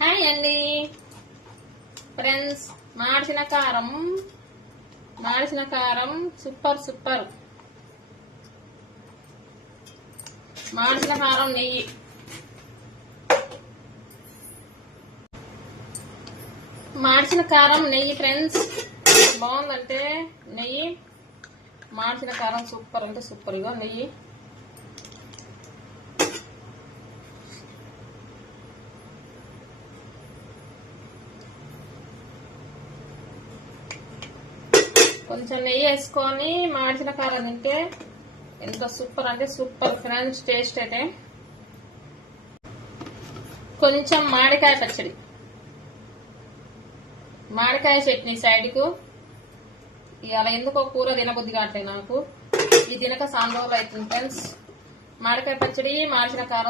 Hi అండి friends, మాడిసిన కారం super super. మాడిసిన కారం నెయ్యి. మాడిసిన కారం నెయ్యి ఫ్రెండ్స్, బాగుందంటే నెయ్యి. మాడిసిన కారం సూపర్ అంటే సూపర్. ఇగో నెయ్యి. కొంచెం నెయ్యి వేసుకొని మాడిచిన కారం తింటే ఎంత సూపర్ అంటే సూపర్ ఫ్రెండ్స్. టేస్ట్ అయితే కొంచెం మామిడికాయ పచ్చడి, మామిడికాయ చట్నీ సైడ్కు. ఇవాళ ఎందుకో కూర తినబుద్ధి కావట్లేదు నాకు. ఇది తినక సాంబార్ అవుతుంది ఫ్రెండ్స్. మామిడికాయ పచ్చడి, మాడిసిన కారం